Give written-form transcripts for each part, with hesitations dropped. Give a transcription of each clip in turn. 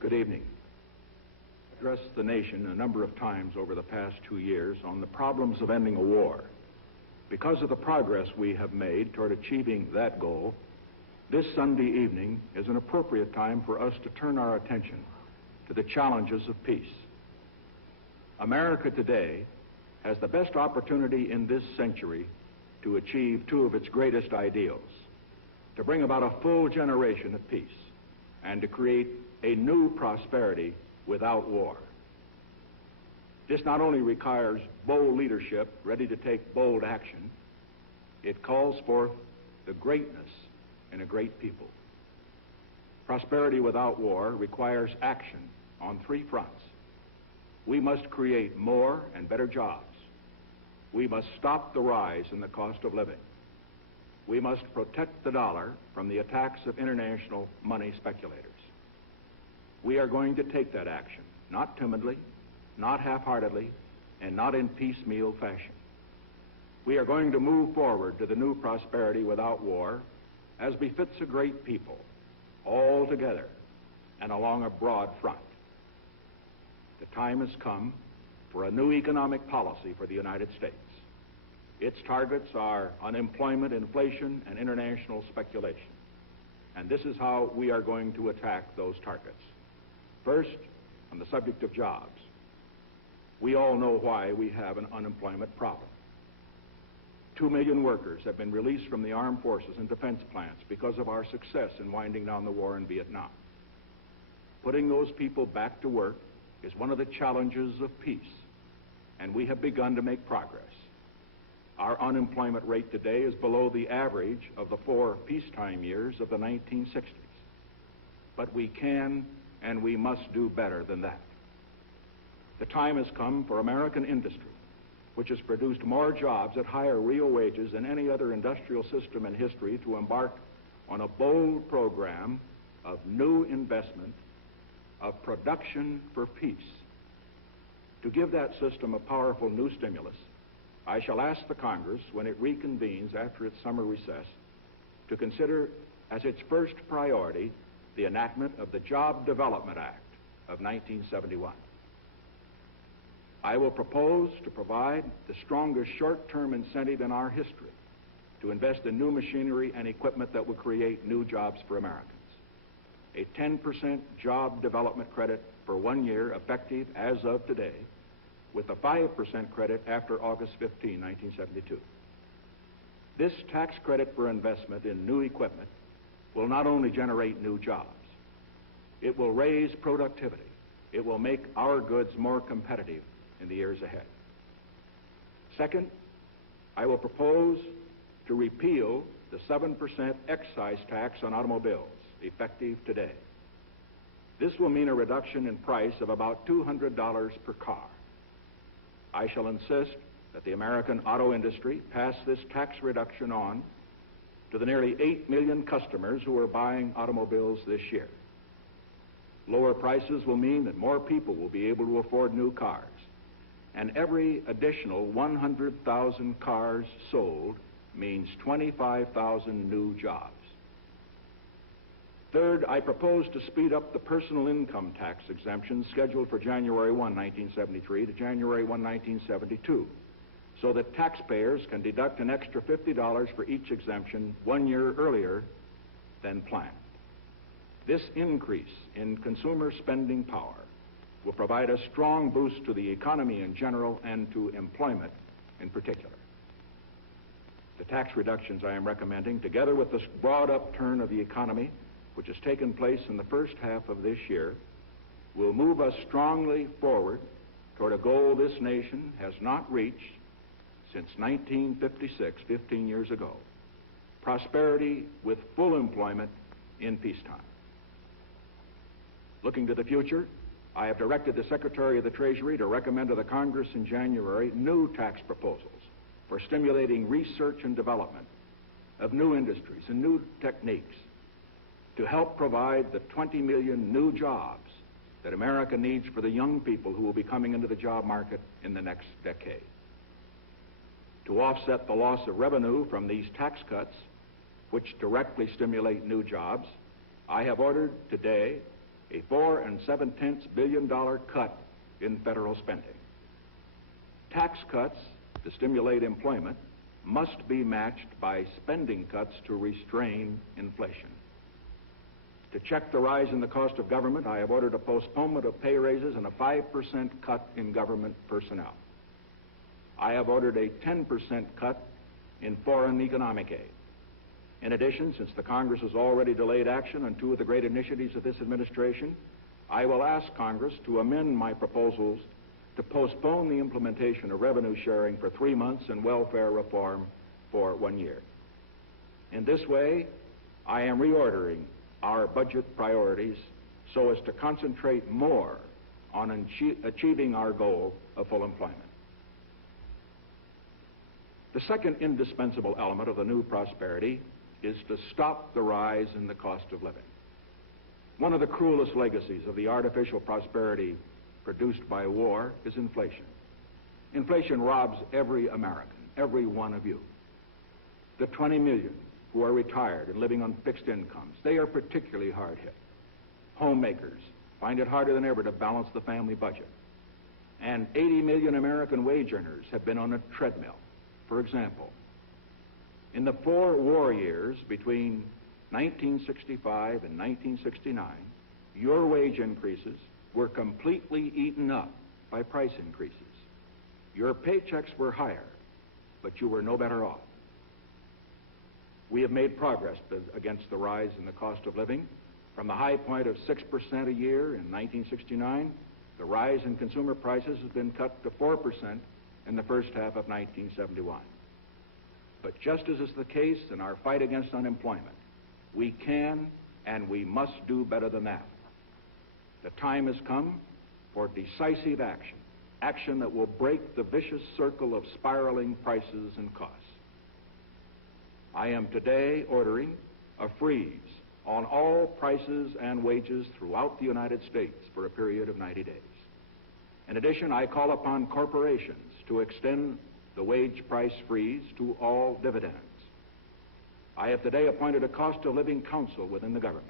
Good evening. I addressed the nation a number of times over the past 2 years on the problems of ending a war. Because of the progress we have made toward achieving that goal, this Sunday evening is an appropriate time for us to turn our attention to the challenges of peace. America today has the best opportunity in this century to achieve two of its greatest ideals: to bring about a full generation of peace and to create a new prosperity without war. This not only requires bold leadership ready to take bold action, it calls forth the greatness in a great people. Prosperity without war requires action on three fronts. We must create more and better jobs. We must stop the rise in the cost of living. We must protect the dollar from the attacks of international money speculators. We are going to take that action, not timidly, not half-heartedly, and not in piecemeal fashion. We are going to move forward to the new prosperity without war as befits a great people, all together and along a broad front. The time has come for a new economic policy for the United States. Its targets are unemployment, inflation, and international speculation. And this is how we are going to attack those targets. First, on the subject of jobs. We all know why we have an unemployment problem. 2 million workers have been released from the armed forces and defense plants because of our success in winding down the war in Vietnam. Putting those people back to work is one of the challenges of peace, and we have begun to make progress. Our unemployment rate today is below the average of the 4 peacetime years of the 1960s. But we can and we must do better than that. The time has come for American industry, which has produced more jobs at higher real wages than any other industrial system in history, to embark on a bold program of new investment, of production for peace. To give that system a powerful new stimulus, I shall ask the Congress, when it reconvenes after its summer recess, to consider as its first priority the enactment of the Job Development Act of 1971. I will propose to provide the strongest short-term incentive in our history to invest in new machinery and equipment that will create new jobs for Americans. A 10% job development credit for 1 year, effective as of today, with a 5% credit after August 15, 1972. This tax credit for investment in new equipment will not only generate new jobs, it will raise productivity. It will make our goods more competitive in the years ahead. Second, I will propose to repeal the 7% excise tax on automobiles, effective today. This will mean a reduction in price of about $200 per car. I shall insist that the American auto industry pass this tax reduction on to the nearly 8 million customers who are buying automobiles this year. Lower prices will mean that more people will be able to afford new cars, and every additional 100,000 cars sold means 25,000 new jobs. Third, I propose to speed up the personal income tax exemption scheduled for January 1, 1973 to January 1, 1972, so that taxpayers can deduct an extra $50 for each exemption 1 year earlier than planned. This increase in consumer spending power will provide a strong boost to the economy in general and to employment in particular. The tax reductions I am recommending, together with this broad upturn of the economy, which has taken place in the first half of this year, will move us strongly forward toward a goal this nation has not reached since 1956, 15 years ago: prosperity with full employment in peacetime. Looking to the future, I have directed the Secretary of the Treasury to recommend to the Congress in January new tax proposals for stimulating research and development of new industries and new techniques to help provide the 20 million new jobs that America needs for the young people who will be coming into the job market in the next decade. To offset the loss of revenue from these tax cuts, which directly stimulate new jobs, I have ordered today a $4.7 billion cut in federal spending. Tax cuts to stimulate employment must be matched by spending cuts to restrain inflation. To check the rise in the cost of government, I have ordered a postponement of pay raises and a 5% cut in government personnel. I have ordered a 10% cut in foreign economic aid. In addition, since the Congress has already delayed action on two of the great initiatives of this administration, I will ask Congress to amend my proposals to postpone the implementation of revenue sharing for 3 months and welfare reform for 1 year. In this way, I am reordering our budget priorities so as to concentrate more on achieving our goal of full employment. The second indispensable element of the new prosperity is to stop the rise in the cost of living. One of the cruelest legacies of the artificial prosperity produced by war is inflation. Inflation robs every American, every one of you. The 20 million who are retired and living on fixed incomes, they are particularly hard hit. Homemakers find it harder than ever to balance the family budget. And 80 million American wage earners have been on a treadmill. For example, in the 4 war years between 1965 and 1969, your wage increases were completely eaten up by price increases. Your paychecks were higher, but you were no better off. We have made progress against the rise in the cost of living. From the high point of 6% a year in 1969, the rise in consumer prices has been cut to 4% in the first half of 1971. But just as is the case in our fight against unemployment, we can and we must do better than that. The time has come for decisive action, action that will break the vicious circle of spiraling prices and costs. I am today ordering a freeze on all prices and wages throughout the United States for a period of 90 days. In addition, I call upon corporations to extend the wage price freeze to all dividends. I have today appointed a cost of living council within the government.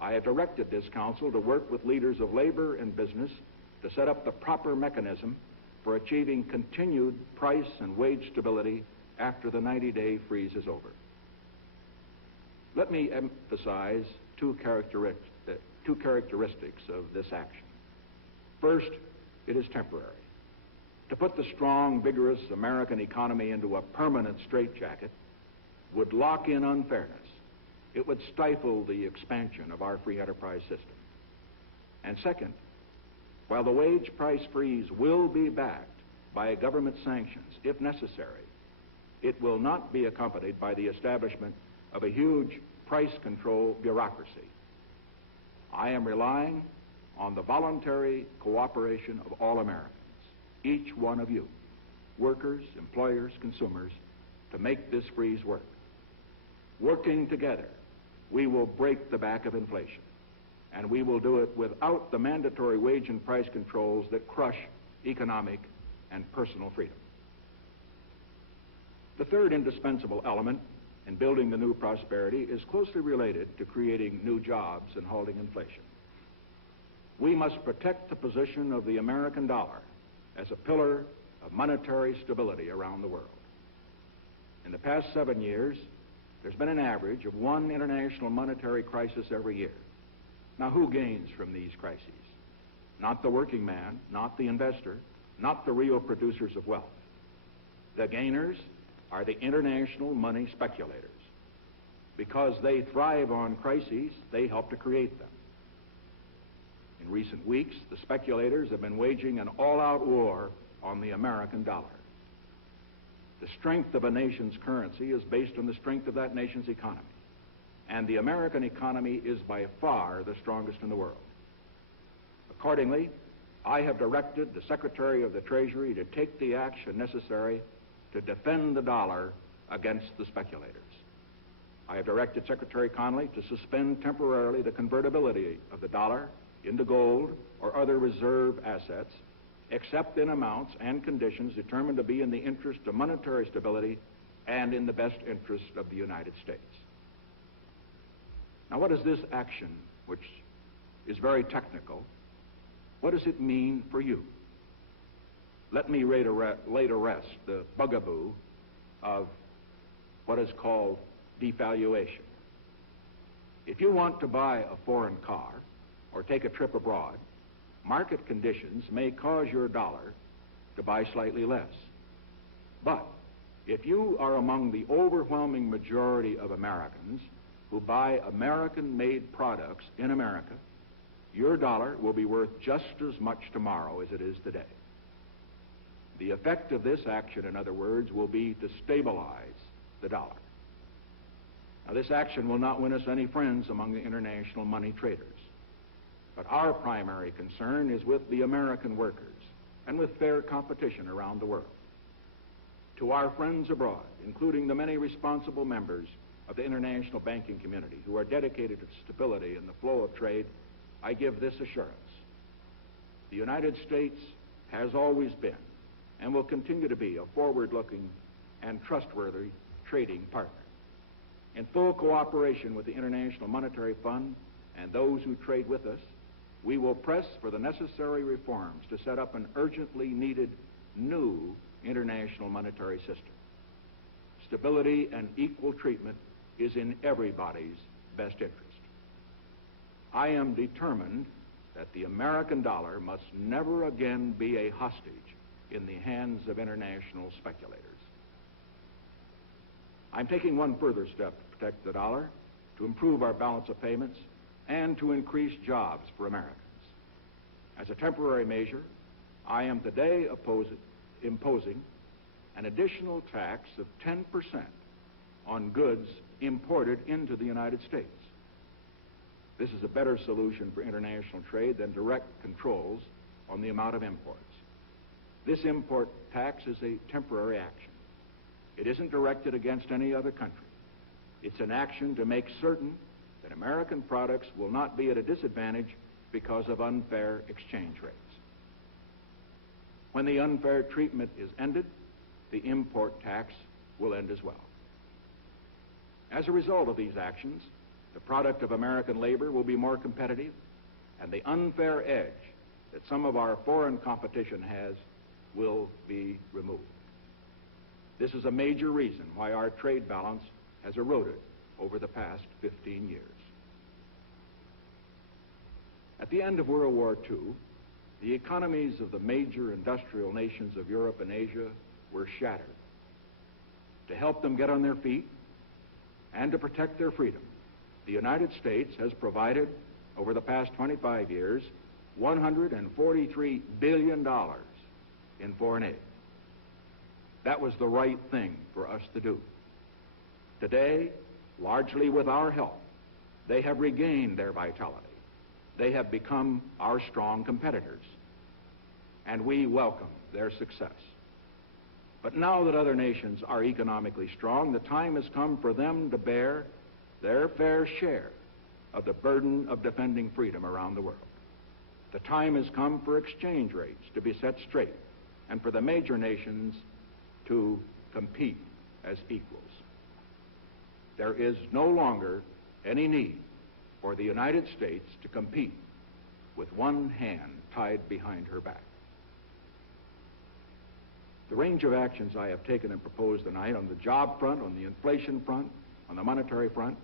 I have directed this council to work with leaders of labor and business to set up the proper mechanism for achieving continued price and wage stability after the 90-day freeze is over. Let me emphasize two characteristics of this action. First, it is temporary. To put the strong, vigorous American economy into a permanent straitjacket would lock in unfairness. It would stifle the expansion of our free enterprise system. And second, while the wage price freeze will be backed by government sanctions, if necessary, it will not be accompanied by the establishment of a huge price control bureaucracy. I am relying on the voluntary cooperation of all Americans, each one of you, workers, employers, consumers, to make this freeze work. Working together, we will break the back of inflation, and we will do it without the mandatory wage and price controls that crush economic and personal freedom. The third indispensable element in building the new prosperity is closely related to creating new jobs and halting inflation. We must protect the position of the American dollar as a pillar of monetary stability around the world. In the past 7 years, there's been an average of one international monetary crisis every year. Now, who gains from these crises? Not the working man, not the investor, not the real producers of wealth. The gainers are the international money speculators. Because they thrive on crises, they help to create them. In recent weeks, the speculators have been waging an all-out war on the American dollar. The strength of a nation's currency is based on the strength of that nation's economy. And the American economy is by far the strongest in the world. Accordingly, I have directed the Secretary of the Treasury to take the action necessary to defend the dollar against the speculators. I have directed Secretary Connally to suspend temporarily the convertibility of the dollar into gold or other reserve assets, except in amounts and conditions determined to be in the interest of monetary stability and in the best interest of the United States. Now, what is this action which is very technical. What does it mean for you? Let me lay to rest the bugaboo of what is called devaluation. If you want to buy a foreign car or take a trip abroad, market conditions may cause your dollar to buy slightly less. But if you are among the overwhelming majority of Americans who buy American-made products in America, your dollar will be worth just as much tomorrow as it is today. The effect of this action, in other words, will be to stabilize the dollar. Now, this action will not win us any friends among the international money traders. But our primary concern is with the American workers and with fair competition around the world. To our friends abroad, including the many responsible members of the international banking community who are dedicated to stability and the flow of trade, I give this assurance. The United States has always been and will continue to be a forward-looking and trustworthy trading partner. In full cooperation with the International Monetary Fund and those who trade with us, we will press for the necessary reforms to set up an urgently needed new international monetary system. Stability and equal treatment is in everybody's best interest. I am determined that the American dollar must never again be a hostage in the hands of international speculators. I'm taking one further step to protect the dollar, to improve our balance of payments, and to increase jobs for Americans. As a temporary measure, I am today imposing an additional tax of 10% on goods imported into the United States. This is a better solution for international trade than direct controls on the amount of imports. This import tax is a temporary action. It isn't directed against any other country. It's an action to make certain that American products will not be at a disadvantage because of unfair exchange rates. When the unfair treatment is ended, the import tax will end as well. As a result of these actions, the product of American labor will be more competitive, and the unfair edge that some of our foreign competition has will be removed. This is a major reason why our trade balance has eroded over the past 15 years. At the end of World War II, the economies of the major industrial nations of Europe and Asia were shattered. To help them get on their feet and to protect their freedom, the United States has provided, over the past 25 years, $143 billion in foreign aid. That was the right thing for us to do. Today, largely with our help, they have regained their vitality. They have become our strong competitors, and we welcome their success. But now that other nations are economically strong, the time has come for them to bear their fair share of the burden of defending freedom around the world. The time has come for exchange rates to be set straight and for the major nations to compete as equals. There is no longer any need for the United States to compete with one hand tied behind her back. The range of actions I have taken and proposed tonight on the job front, on the inflation front, on the monetary front,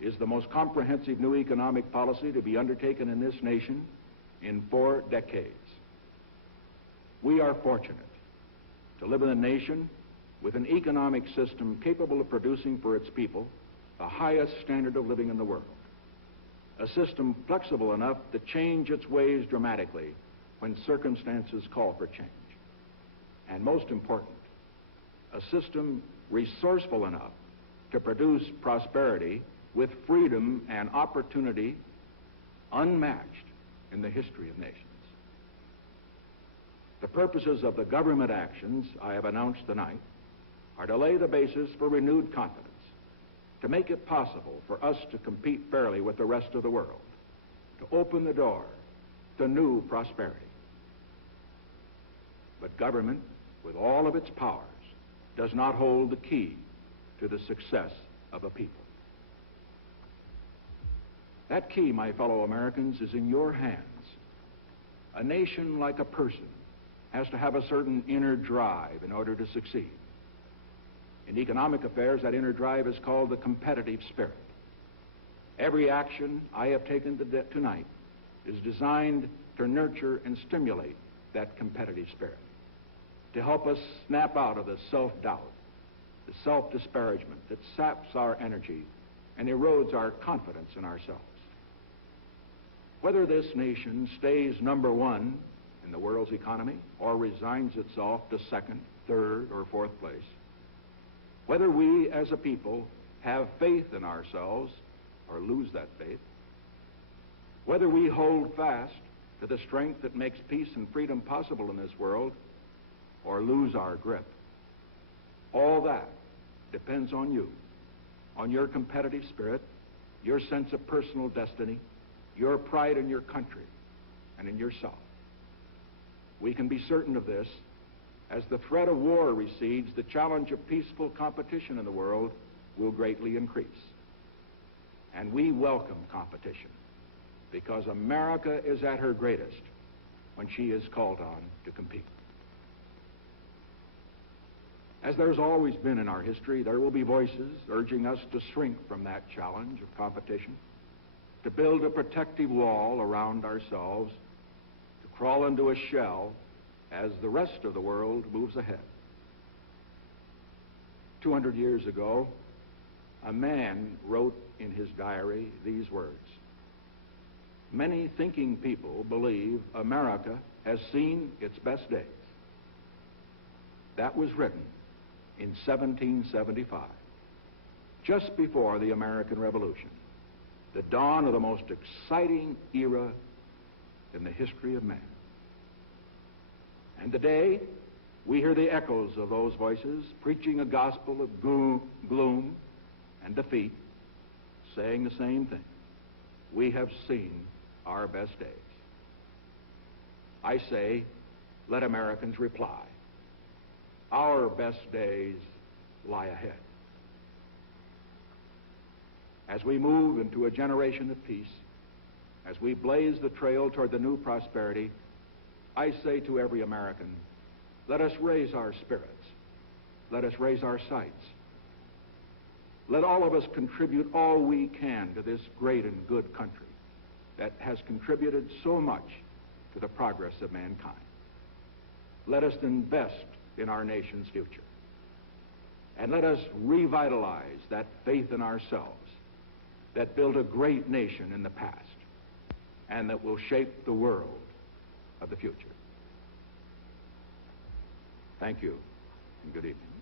is the most comprehensive new economic policy to be undertaken in this nation in 4 decades. We are fortunate to live in a nation with an economic system capable of producing for its people the highest standard of living in the world. A system flexible enough to change its ways dramatically when circumstances call for change. And most important, a system resourceful enough to produce prosperity with freedom and opportunity unmatched in the history of nations. The purposes of the government actions I have announced tonight are to lay the basis for renewed confidence, to make it possible for us to compete fairly with the rest of the world, to open the door to new prosperity. But government, with all of its powers, does not hold the key to the success of a people. That key, my fellow Americans, is in your hands. A nation, like a person, has to have a certain inner drive in order to succeed. In economic affairs, that inner drive is called the competitive spirit. Every action I have taken tonight is designed to nurture and stimulate that competitive spirit, to help us snap out of the self-doubt, the self-disparagement that saps our energy and erodes our confidence in ourselves. Whether this nation stays number one in the world's economy or resigns itself to second, third, or fourth place, whether we as a people have faith in ourselves or lose that faith, whether we hold fast to the strength that makes peace and freedom possible in this world or lose our grip, all that depends on you, on your competitive spirit, your sense of personal destiny, your pride in your country and in yourself. We can be certain of this. As the threat of war recedes, the challenge of peaceful competition in the world will greatly increase. And we welcome competition because America is at her greatest when she is called on to compete. As there's always been in our history, there will be voices urging us to shrink from that challenge of competition, to build a protective wall around ourselves, to crawl into a shell as the rest of the world moves ahead. 200 years ago, a man wrote in his diary these words: "Many thinking people believe America has seen its best days." That was written in 1775, just before the American Revolution, the dawn of the most exciting era in the history of man. And today, we hear the echoes of those voices preaching a gospel of gloom and defeat, saying the same thing. We have seen our best days. I say, let Americans reply. Our best days lie ahead. As we move into a generation of peace, as we blaze the trail toward the new prosperity, I say to every American, let us raise our spirits. Let us raise our sights. Let all of us contribute all we can to this great and good country that has contributed so much to the progress of mankind. Let us invest in our nation's future. And let us revitalize that faith in ourselves that built a great nation in the past and that will shape the world of the future. Thank you, and good evening.